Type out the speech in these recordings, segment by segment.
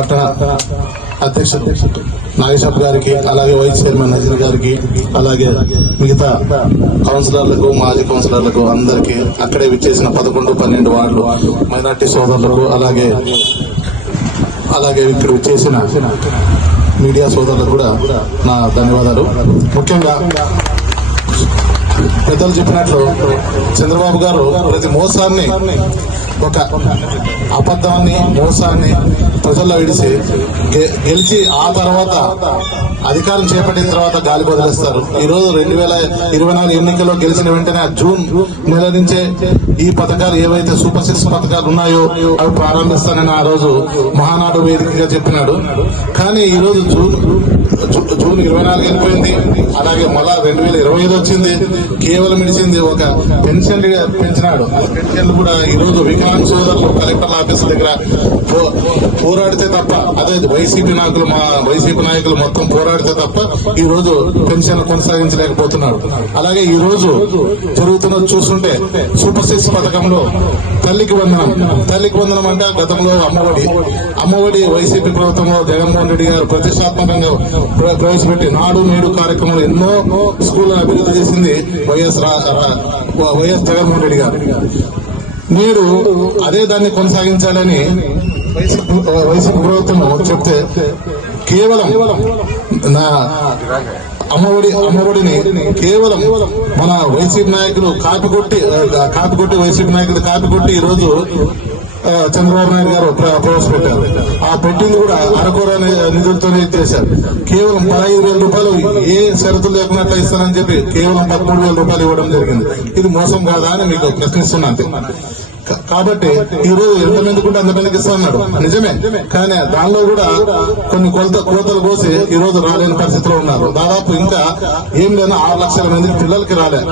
పట్టణ అధ్యక్షుడు నాగేశ్వర గారికి, అలాగే వైస్ చైర్మన్ నజీర్ గారికి, అలాగే మిగతా కౌన్సిలర్లకు, మాజీ కౌన్సిలర్లకు అందరికీ, అక్కడే విచ్చేసిన 11, 12 వార్డులు మైనార్టీ సోదరులకు, అలాగే ఇక్కడ విచ్చేసిన మీడియా సోదరులకు కూడా నా ధన్యవాదాలు. ముఖ్యంగా పెద్దలు చెప్పినట్లు చంద్రబాబు గారు ప్రతి మోసాన్ని, ఒక అబద్ధాన్ని, మోసాన్ని ప్రజల్లో విడిచి గెలిచి ఆ తర్వాత అధికారం చేపట్టిన తర్వాత గాలి వదిలేస్తారు. ఈ రోజు 2024 ఎన్నికల్లో గెలిచిన వెంటనే జూన్ నెల నుంచే ఈ పథకాలు ఏవైతే సూపర్ 6 పథకాలు ఉన్నాయో అవి ప్రారంభిస్తానని ఆ రోజు మహానాడు వేదికగా చెప్పినాడు. కానీ ఈ రోజు జూన్ 24 వెళ్ళిపోయింది. అలాగే మళ్ళా 2025 వచ్చింది. కేవలం ఇడిచింది ఒక పెన్షన్ పెంచినాడు. పెన్షన్లు కూడా ఈ రోజు వికలాంగ సోదరులు కలెక్టర్ ఆఫీస్ దగ్గర పోరాడితే తప్ప, అదే వైసీపీ నాయకులు మొత్తం పోరాడితే తప్ప ఈ రోజు పెన్షన్ కొనసాగించలేకపోతున్నారు. అలాగే ఈ రోజు జరుగుతున్నది చూస్తుంటే సూపర్ 6 పథకంలో తల్లికి వందనం అంటే గతంలో అమ్మఒడి వైసీపీ ప్రభుత్వంలో జగన్మోహన్ రెడ్డి గారు ప్రతిష్టాత్మకంగా ప్రవేశపెట్టి నాడు నేడు కార్యక్రమంలో ఎన్నో స్కూళ్లను అభివృద్ధి చేసింది వైఎస్ జగన్మోహన్ రెడ్డి గారు. నేడు అదే దాన్ని కొనసాగించాలని వైసీపీ ప్రభుత్వం చెప్తే కేవలం అమ్మఒడిని కేవలం మన వైసీపీ నాయకులు కాపికొట్టి వైసీపీ నాయకులు కాపికొట్టి ఈ రోజు చంద్రబాబు నాయుడు గారు ప్రవేశపెట్టారు. ఆ పెట్టింది కూడా అరకొర నిధులతోనే చేశారు. కేవలం 15,000 రూపాయలు ఏ షరతులు లేకున్నట్లు ఇస్తానని చెప్పి కేవలం 13,000 రూపాయలు ఇవ్వడం జరిగింది. ఇది మోసం కాదా అని మీకు ప్రశ్నిస్తున్నాను. కాబట్టి ఈ రోజు ఎంతమందికి ఉంటే అంతమందికి ఇస్తాన్నాడు, నిజమే. కానీ దానిలో కూడా కొన్ని కోతలు కోసి ఈ రోజు రాలేని పరిస్థితిలో ఉన్నారు. దాదాపు ఇంకా ఏం లేని 6 లక్షల మందికి పిల్లలకి రాలేదు.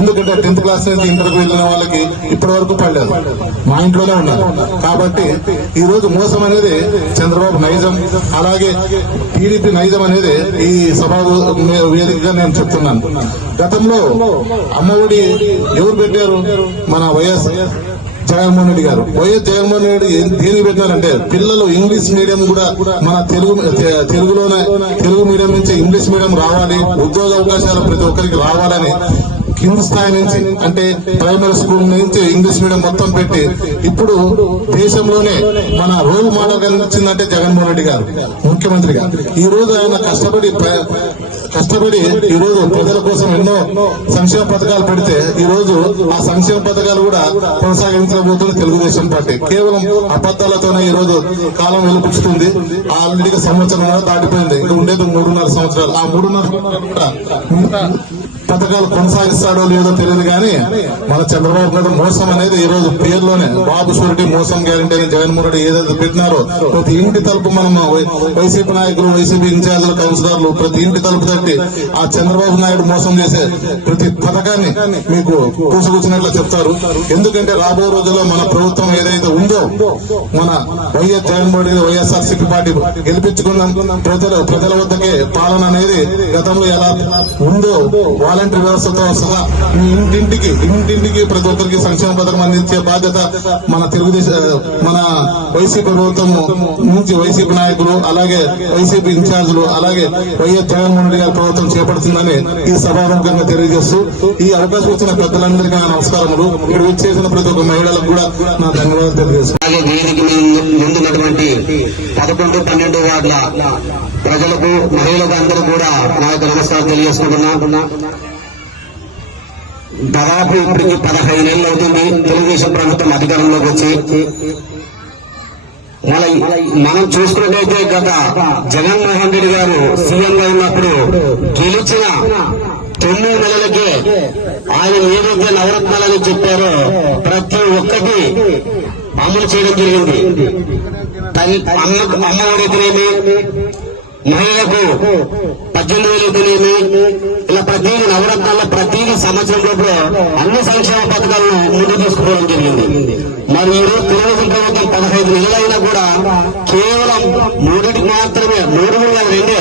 ఎందుకంటే 10th క్లాస్ నుంచి ఇంటర్కి వెళ్ళిన వాళ్ళకి ఇప్పటి వరకు పడలేదు, మా ఇంట్లోనే ఉన్నారు. కాబట్టి ఈ రోజు మోసం అనేది చంద్రబాబు నైజం, అలాగే టీడీపీ నైజం అనేది ఈ సభా వేదికగా నేను చెప్తున్నాను. గతంలో అమ్మఒడి ఎవరు పెట్టారు? మన వైఎస్ జగన్మోహన్ రెడ్డి గారు. వైఎస్ జగన్మోహన్ రెడ్డి దేనికి పెట్టినారంటే పిల్లలు ఇంగ్లీష్ మీడియం కూడా మన తెలుగు మీడియం నుంచి ఇంగ్లీష్ మీడియం రావాలి, ఉద్యోగ అవకాశాలు ప్రతి ఒక్కరికి రావాలని కింది స్థాయి నుంచి అంటే ప్రైమరీ స్కూల్ నుంచి ఇంగ్లీష్ మీడియం మొత్తం పెట్టి ఇప్పుడు దేశంలోనే మన రోల్ మోడల్ కనిపించిందంటే జగన్మోహన్ రెడ్డి గారు ముఖ్యమంత్రి గారు. ఈ రోజు ఆయన కష్టపడి ఈ రోజు ప్రజల కోసం ఎన్నో సంక్షేమ పథకాలు పెడితే ఈ రోజు ఆ సంక్షేమ పథకాలు కూడా కొనసాగించబోతున్న తెలుగుదేశం పార్టీ కేవలం అబద్దాలతోనే ఈ రోజు కాలం వెలుపుచ్చుతుంది. ఆల్రెడీ సంవత్సరం దాటిపోయింది, ఇంకా ఉండేది 3.5 సంవత్సరాలు. ఆ 3.5 పథకాలు కొనసాగిస్తాడో లేదో తెలియదు. కానీ మన చంద్రబాబు నాయుడు మోసం అనేది ఈ రోజు పేరులోనే బాబు షూరిటీ మోసం గ్యారంటీ అని జగన్మోహన్ రెడ్డి ఏదైతే పెట్టినారో ప్రతి ఇంటి తలుపు మనం వైసీపీ నాయకులు, వైసీపీ ఇన్ఛార్జీలు, కౌన్సిలర్లు ప్రతి ఇంటి తలుపు తట్టి ఆ చంద్రబాబు నాయుడు మోసం చేసే ప్రతి పథకాన్ని మీకు కూసుకూచినట్లు చెప్తారు. ఎందుకంటే రాబోయే రోజుల్లో మన ప్రభుత్వం ఏదైతే ఉందో మన వైఎస్ జగన్మోహన్ రెడ్డి వైఎస్ఆర్సీపీ పార్టీ గెలిపించుకున్నాం. ప్రజల వద్దకే పాలన అనేది గతంలో ఎలా ఉందో వాలంటీర్ వ్యవస్థతో సహా ఇంటింటికి ప్రతి ఒక్కరికి సంక్షేమ పథకం అందించే బాధ్యత మన వైసీపీ ప్రభుత్వం నుంచి వైసీపీ నాయకులు, అలాగే వైసీపీ ఇన్ఛార్జీలు, అలాగే వైఎస్ జగన్మోహన్ రెడ్డి గారి ప్రభుత్వం చేపడుతుందని ఈ సభాముఖంగా తెలియజేస్తూ ఈ అవకాశం ఇచ్చిన పెద్దలందరికీ నా నమస్కారములు. ఇక్కడ వచ్చేసిన ప్రతి ఒక్క మహిళలకు కూడా నా ధన్యవాదాలు తెలియజేస్తున్నాను. వేదిక ముందున్నటువంటి 11, 12 వార్డుల ప్రజలకు, మహిళలకు అందరూ కూడా నా యొక్క నమస్కారం తెలియజేసుకుంటున్నా. దాదాపు ఇప్పటికి 15 ఏళ్ళు అవుతుంది తెలుగుదేశం ప్రభుత్వం అధికారంలోకి వచ్చి. మనం చూసుకున్నట్టయితే గత జగన్మోహన్ రెడ్డి గారు సీఎంగా ఉన్నప్పుడు గెలిచిన 9 నెలలకే ఆయన ఏదైతే నవరత్నాలని చెప్పారో ప్రతి ఒక్కటి అమలు చేయడం జరిగింది. అమ్మఒడితేనేమి, మహిళలకు 18,000 ఇలా ప్రతి నవరత్నాల్లో ప్రతి సంవత్సరంలో అన్ని సంక్షేమ పథకాలను ముందుకు తీసుకోవడం జరిగింది. మరి ఈ రోజు తెలుగుదేశం ప్రభుత్వం 15 నెలలైనా కూడా కేవలం 3కి మాత్రమే 3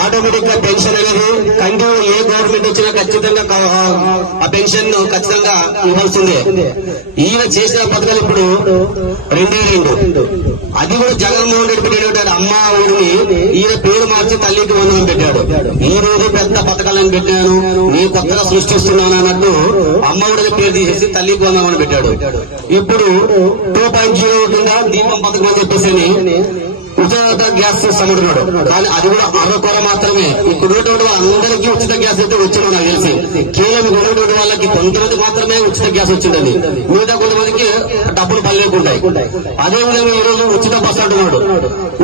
ఆటోమేటిక్ గా పెన్షన్ అనేది కంటిన్యూ ఏ గవర్నమెంట్ వచ్చినా ఖచ్చితంగా ఆ పెన్షన్ ఖచ్చితంగా ఇవ్వాల్సిందే. ఈయన చేసిన పథకాలు ఇప్పుడు 2 అది కూడా జగన్మోహన్ రెడ్డి పెట్టాడు. అమ్మ ఊరిని ఈయన పేరు మార్చి తల్లికి వందనం పెట్టాడు. ఈ రోజు పెద్ద పథకాలను పెట్టాను, నేను కొత్తగా సృష్టిస్తున్నాను అన్నట్టు అమ్మ ఊరిని పేరు తీసేసి తల్లికి వందనం పెట్టాడు. ఇప్పుడు 2.0 కింద దీపం పథకం అని చెప్పేసి ఉచిత గ్యాస్ సముద్రుడు. కానీ అది కూడా అరకొర మాత్రమే. ఇప్పుడు అందరికీ ఉచిత గ్యాస్ అయితే వచ్చింది నాకు తెలిసి. కేవలం ఉన్నటువంటి వాళ్ళకి కొంతమంది మాత్రమే ఉచిత గ్యాస్ వచ్చిందని, మిగతా కొంతమందికి డబ్బులు పనిలేకుంటాయి. అదేవిధంగా ఈ రోజు ఉచిత బస్సు అంటున్నాడు.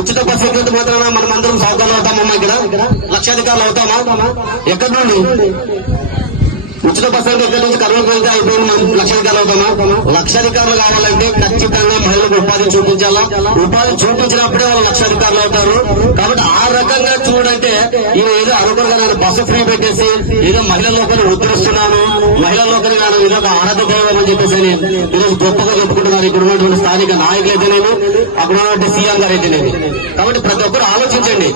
ఉచిత బస్సు ఎక్కినంత మాత్రాన మనం అందరం సౌకర్యాలు అవుతామమ్మా, ఇక్కడ లక్షాధికారులు అవుతామా? ఎక్కడి నుండి ఉచిత బస్సు అంటే ఎక్కడి నుంచి కర్నూలు వెళ్తే అయిపోయింది మనం లక్షాధికారులు అవుతామా? లక్షాధికారులు కావాలంటే ఖచ్చితంగా మహిళలకు ఉపాధి చూపించాలా. ఉపాధి చూపించినప్పుడే వాళ్ళు లక్షాధికారులు అవుతారు. కాబట్టి ఆ రకంగా చూడంటే ఈయన ఏదో అనుకులుగా నేను బస్సు ఫ్రీ పెట్టేసి ఏదో మహిళల లోపల ఉద్ధరిస్తున్నాను, మహిళల లోపల నేను ఏదో ఒక ఆరాధ దైవం అని చెప్పేసి ఈరోజు గొప్పగా చెప్పుకుంటున్నారు ఇక్కడ ఉన్నటువంటి స్థానిక నాయకులైతేనేమి, అక్కడ ఉన్నటువంటి సీఎం గారు అయితేనేమి. కాబట్టి ప్రతి ఒక్కరు ఆలోచించండి.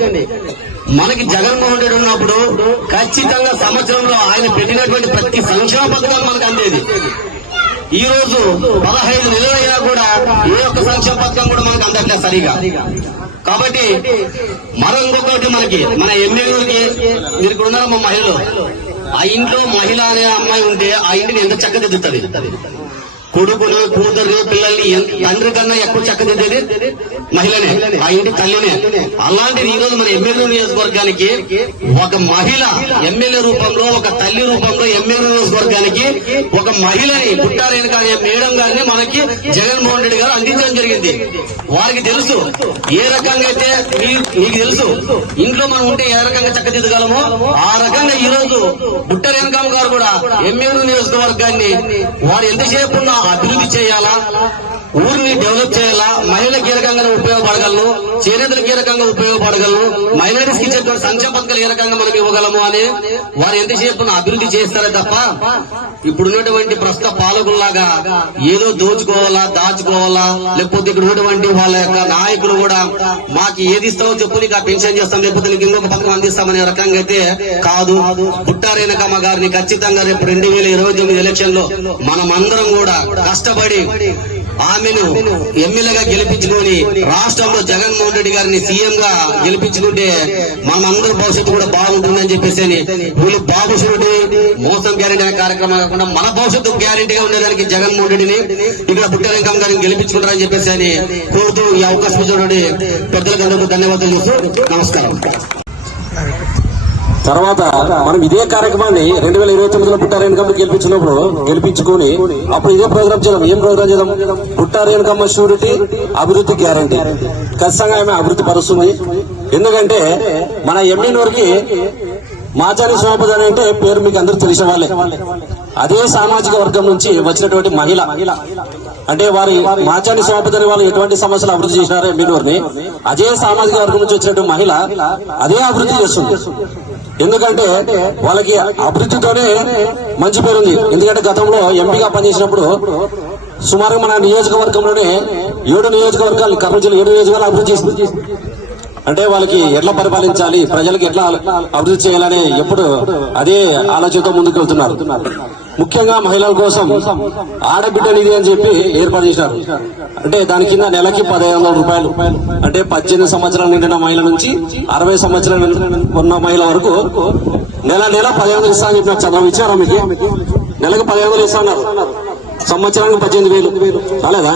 మనకి జగన్మోహన్ రెడ్డి ఉన్నప్పుడు ఖచ్చితంగా సంవత్సరంలో ఆయన పెట్టినటువంటి ప్రతి సంక్షేమ పథకాలు మనకు అందేది. ఈ రోజు 15 నెలలైనా కూడా ఏ ఒక్క సంక్షేమ పథకం కూడా మనకు అందట్లేదు సరిగా. కాబట్టి మరో ఇంకొకటి మనకి మన ఎమ్మెల్యేలకి మీరు ఇక్కడ ఉన్నారా మా మహిళలు, ఆ ఇంట్లో మహిళ అనే అమ్మాయి ఉంటే ఆ ఇంటిని ఎంత చక్కదిద్దుతుంది. కొడుకుని కూతురు పిల్లల్ని తండ్రి కన్నా ఎక్కువ చక్కదిద్దేది మహిళనే, ఆ ఇంటి తల్లినే. అలాంటిది ఈ రోజు మన ఎమ్మెల్యే నియోజకవర్గానికి ఒక మహిళ ఎమ్మెల్యే రూపంలో, ఒక తల్లి రూపంలో ఎమ్మెల్యే నియోజకవర్గానికి ఒక మహిళని పుట్టారేణుక అనే మేడం గారిని మనకి జగన్మోహన్ రెడ్డి గారు అందించడం జరిగింది. వారికి తెలుసు ఏ రకంగా అయితే మీకు తెలుసు ఇంట్లో మనం ఉంటే ఏ రకంగా చక్కదిద్దగలమో ఆ రకంగా ఈ రోజు పుట్టారేణుకమ్మ గారు కూడా ఎమ్మెల్యే నియోజకవర్గాన్ని వారు ఎంతసేపు అభివృద్ధి చేయాలా, ఊరిని డెవలప్ చేయాలా, మహిళలకు ఏ రకంగా ఉపయోగపడగలను, చేనేతలకు ఏ రకంగా ఉపయోగపడగలను, మైనారిటీస్కి ఇచ్చేటువంటి సంక్షేమ పథకాలు ఏ రకంగా మనం ఇవ్వగలము అని వారు ఎంతసేపు అభివృద్ధి చేస్తారే తప్ప ఇప్పుడున్నటువంటి ప్రస్తుత పాలకుల్లాగా ఏదో దోచుకోవాలా, దాచుకోవాలా, లేకపోతే ఇక్కడ ఉన్నటువంటి వాళ్ళ యొక్క నాయకులు కూడా మాకు ఏది ఇస్తావో చెప్పు, నీకు ఆ పెన్షన్ చేస్తాం, లేకపోతే నీకు ఇంకొక పథకం అందిస్తామనే రకంగా అయితే కాదు. పుట్టారేణుకమ్మ గారిని ఖచ్చితంగా రేపు 2029 ఎలక్షన్ లో మనమందరం కూడా కష్టపడి ఆమెను ఎమ్మెల్యేగా గెలిపించుకొని రాష్ట్రంలో జగన్మోహన్ రెడ్డి గారిని సీఎం గా గెలిపించుకుంటే మనమందరి భవిష్యత్తు కూడా బాగుంటుందని చెప్పేసి వీళ్ళు బాబుశ్వరుడి మోసం గ్యారెంటీ అనే కార్యక్రమం కాకుండా మన భవిష్యత్తు గ్యారెంటీగా ఉండేదానికి జగన్మోహన్ రెడ్డిని ఇక్కడ పుట్టారేణుకమ్మ గారిని గెలిపించుకుంటారని చెప్పేసి అని కోరుతూ ఈ అవకాశం ఇచ్చినటువంటి పెద్దలకు అందరికీ ధన్యవాదాలు చేస్తూ నమస్కారం. తర్వాత మనం ఇదే కార్యక్రమాన్ని 2029లో పుట్టారేణుకమ్మ గెలిపించుకొని అప్పుడు ఇదే ప్రోగ్రామ్ చేద్దాం. ఏం ప్రోగ్రామ్ చేద్దాం? పుట్టారేణుకమ్మ షూరిటీ అభివృద్ధి గ్యారంటీ. ఖచ్చితంగా ఆమె అభివృద్ధి పరుస్తుంది. ఎందుకంటే మన ఎమ్మెల్యేకి మాచాని స్వామిపదని అంటే పేరు మీకు అందరూ తెలిసిన వాళ్ళే. అదే సామాజిక వర్గం నుంచి వచ్చినటువంటి మహిళ అంటే వారి మాచాని స్వామిపదని వాళ్ళు ఎటువంటి సమస్యలు అభివృద్ధి చేసినారో ఎమ్మెల్యేని అదే సామాజిక వర్గం నుంచి వచ్చినటువంటి మహిళ అదే అభివృద్ధి చేస్తుంది. ఎందుకంటే వాళ్ళకి అభివృద్ధితోనే మంచి పేరుంది. ఎందుకంటే గతంలో ఎంపీగా పనిచేసినప్పుడు సుమారుగా మన నియోజకవర్గంలోనే 7 నియోజకవర్గాలు, కర్నూలు జిల్లా 7 నియోజకవర్గాలు అభివృద్ధి చేసింది. అంటే వాళ్ళకి ఎట్లా పరిపాలించాలి, ప్రజలకు ఎట్లా అభివృద్ధి చేయాలని ఎప్పుడు అదే ఆలోచనతో ముందుకు వెళ్తున్నారు. ముఖ్యంగా మహిళల కోసం ఆడబిడ్డ నిధి అని చెప్పి ఏర్పాటు చేశారు. అంటే దాని కింద నెలకి 1500 రూపాయలు, అంటే 18 సంవత్సరాలు నిండిన మహిళ నుంచి 60 సంవత్సరాలు ఉన్న మహిళ వరకు నెల 1500 ఇస్తామని చెప్పి నాకు చదవం ఇచ్చారా? మీకు నెలకు 1500 ఇస్తున్నారు, సంవత్సరానికి 18,000 రాలేదా?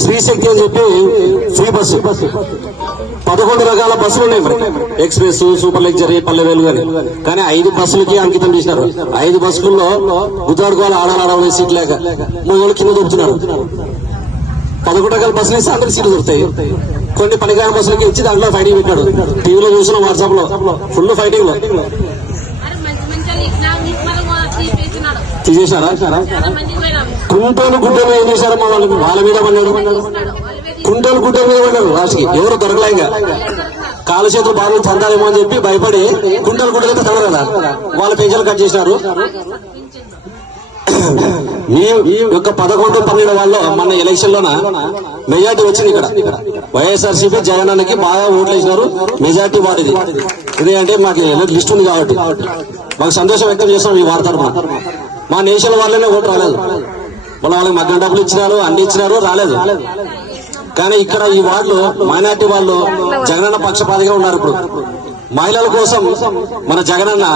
శ్రీ శక్తి అని చెప్పి ఫ్రీ బస్సు 11 రకాల బస్సులు ఉన్నాయి. మరి ఎక్స్ప్రెస్, సూపర్ లగ్జరీ, పల్లెవేలు కానీ 5 బస్సులకి అంకితం చేసినారు. 5 బస్సులలో గుద్దాడుకోవాలి, ఆడాలి సీట్ లేక 3 కింద దొరుకుతున్నారు. 11 రకాల బస్సులు ఇస్తే అందరికి సీట్లు దొరుకుతాయి. కొన్ని పనికాయ బస్సులకి ఇచ్చి దాంట్లో ఫైటింగ్ పెట్టాడు. టీవీలో చూసిన, వాట్సాప్ లో ఫుల్ ఫైటింగ్ లో తీసేశారా? కుంటోలు గుడ్డలు ఏం చేశారు? వాళ్ళ మీద పడ్డాడు. కుంటోలు గుడ్డల మీద పడ్డాడు. రాష్ట్రకి ఎవరు దొరకలేక కాలు చేతులు బాగా చందాలేమో అని చెప్పి భయపడి కుంటోలు గుడ్డలైతే తగలరా వాళ్ళ పెన్షన్లు కట్ చేసినారు. ఈ యొక్క 11-12 వాళ్ళు మన ఎలక్షన్ లోన మెజార్టీ వచ్చింది. ఇక్కడ వైఎస్ఆర్సీపీ జగనానికి బాగా ఓట్లు వేసినారు, మెజార్టీ వాడిది. ఎందుకంటే మాకు లిస్ట్ ఉంది కాబట్టి మాకు సంతోషం వ్యక్తం చేస్తాం. ఈ వార్త మా నేషనల్ వాళ్ళనే ఓటు రాలేదు. వాళ్ళకి మధ్య డబ్బులు ఇచ్చినారు, అన్ని ఇచ్చినారు, రాలేదు. కానీ ఇక్కడ ఈ వార్డులో మైనార్టీ వాళ్ళు జగనన్న పక్షపాతిగా ఉన్నారు. ఇప్పుడు మహిళల కోసం మన జగనన్న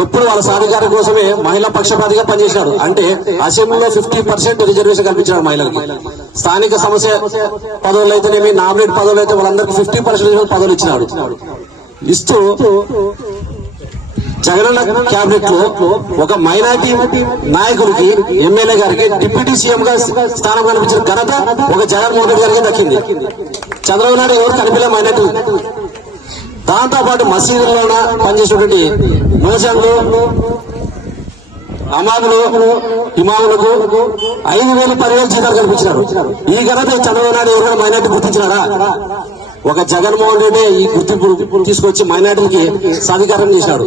ఎప్పుడు వాళ్ళ సాధికారం కోసమే మహిళా పక్షపాతిగా పనిచేశారు. అంటే అసెంబ్లీలో 50% రిజర్వేషన్ కల్పించారు మహిళలకు. స్థానిక సమస్య పదవులు అయితేనేమి, నామినేట్ పదవులు అయితే వాళ్ళందరికీ 50% పదవులు ఇచ్చినాడు. ఇస్తూ జగనన్న క్యాబినెట్ లో ఒక మైనార్టీ నాయకుడికి, ఎమ్మెల్యే గారికి డిప్యూటీ సీఎం గా స్థానం కల్పించిన ఘనత ఒక జగన్మోహన్ రెడ్డి గారికి దక్కింది. చంద్రబాబు నాయుడు ఎవరు కనిపించలే మైనార్టీ. దాంతో పాటు మసీదుల్లోన పనిచేసినటువంటి మోజన్లు, అమాములు, ఇమాములకు 5,000, 10,000 జీతాలు కల్పించినారు. ఈ ఘనత చంద్రబాబు నాయుడు ఎవరైనా మైనార్టీ గుర్తించినారా? ఒక జగన్మోహన్ రెడ్డి ఈ గుర్తింపు తీసుకొచ్చి మైనార్టీకి సాధికారం చేశాడు.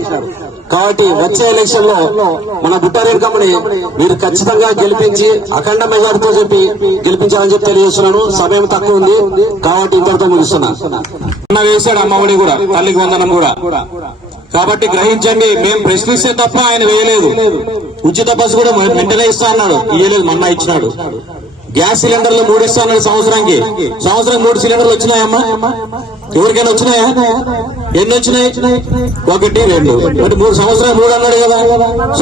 కాబట్టి వచ్చే ఎలక్షన్ లో మన బుట్టారెడ్డి మీరు ఖచ్చితంగా గెలిపించి అఖండ మెజార్టీతో చెప్పి గెలిపించాలని చెప్పి తెలియజేస్తున్నాను. సమయం తక్కువ ఉంది కాబట్టి ఇంతటితో ముగిస్తున్నాను. వేశాడు అమ్మఒడి కూడా, తల్లికి వందనం కూడా. కాబట్టి గ్రహించండి, మేము ప్రశ్నిస్తే తప్ప ఆయన వేయలేదు. ఉచిత బస్సు కూడా వెంటనే ఇస్తా అన్నాడు, ఇయ్యలేదు, మొన్న ఇచ్చినాడు. గ్యాస్ సిలిండర్లు 3 ఇస్తా అన్నాడు సంవత్సరానికి. సంవత్సరం 3 సిలిండర్లు వచ్చినాయమ్మా? ఎవరికైనా వచ్చినాయా? ఎన్ని వచ్చినాయి? 1, 2. అంటే 3 సంవత్సరాలు 3 అన్నాడు కదా.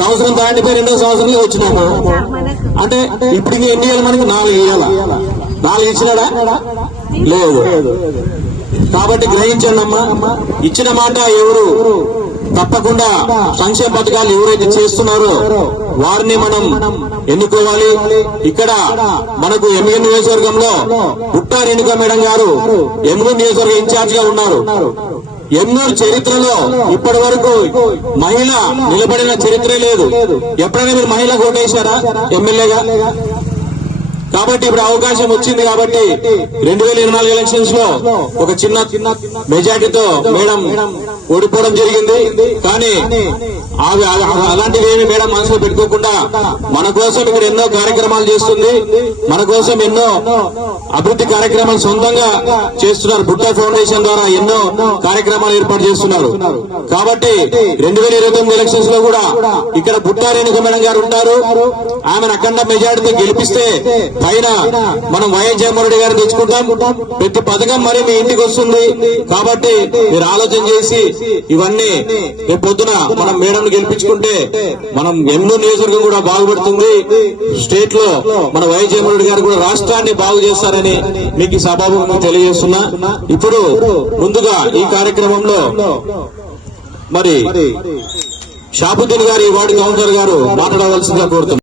సంవత్సరం దాటిపోయి 2వ సంవత్సరం వచ్చినాము. అంటే ఇప్పుడు ఎన్ని ఇవ్వాలి మనకి? 4 ఇవ్వాలా? 4 ఇచ్చినాడా? లేదు. కాబట్టి గ్రహించండి అమ్మా, ఇచ్చిన మాట ఎవరు తప్పకుండా సంక్షేమ పథకాలు ఎవరైతే చేస్తున్నారో వారిని మనం ఎన్నుకోవాలి. ఇక్కడ మనకు ఎమ్మెల్యే నియోజకవర్గంలో బుట్టా రేణుకా మేడం గారు ఎమ్మెల్యే నియోజకవర్గ ఇన్ఛార్జ్ గా ఉన్నారు. ఎన్నో చరిత్రలో ఇప్పటి వరకు మహిళ నిలబడిన చరిత్రే లేదు. ఎప్పుడైనా మీరు మహిళ ఓటేశారా ఎమ్మెల్యేగా? కాబట్టి ఇప్పుడు అవకాశం వచ్చింది. కాబట్టి 2024 ఎలక్షన్స్ లో ఒక చిన్న మెజార్టీతో మేడం ఓడిపోవడం జరిగింది. కానీ అలాంటివి ఏమి మేడం మనసులో పెట్టుకోకుండా మన కోసం ఇక్కడ ఎన్నో కార్యక్రమాలు చేస్తుంది. మన కోసం ఎన్నో అభివృద్ధి కార్యక్రమాలు సొంతంగా చేస్తున్నారు. బుట్టా ఫౌండేషన్ ద్వారా ఎన్నో కార్యక్రమాలు ఏర్పాటు చేస్తున్నారు. కాబట్టి 2029 ఎలక్షన్స్ లో కూడా ఇక్కడ బుట్టా రేణుకా మేడం గారు ఉంటారు. ఆమెను అఖండ మెజార్టీతో గెలిపిస్తే పైన మనం వైఎస్ జగన్మోహన్ రెడ్డి గారిని తెచ్చుకుంటాం. ప్రతి పథకం మరి మీ ఇంటికి వస్తుంది. కాబట్టి మీరు ఆలోచన చేసి ఇవన్నీ రేపు పొద్దున మనం మేడం గెలిపించుకుంటే మనం ఎన్నో నియోజకవర్గం కూడా బాగుపడుతుంది. స్టేట్ లో మన వైఎస్ జగన్మోహన్ రెడ్డి గారు కూడా రాష్ట్రాన్ని బాగు చేస్తారని మీకు ఈ సభాముఖంగా తెలియజేస్తున్నా. ఇప్పుడు ముందుగా ఈ కార్యక్రమంలో మరి షాబుద్దీన్ గారు, ఈ వార్డు కౌన్సిలర్ గారు మాట్లాడవలసిందిగా కోరుతున్నారు.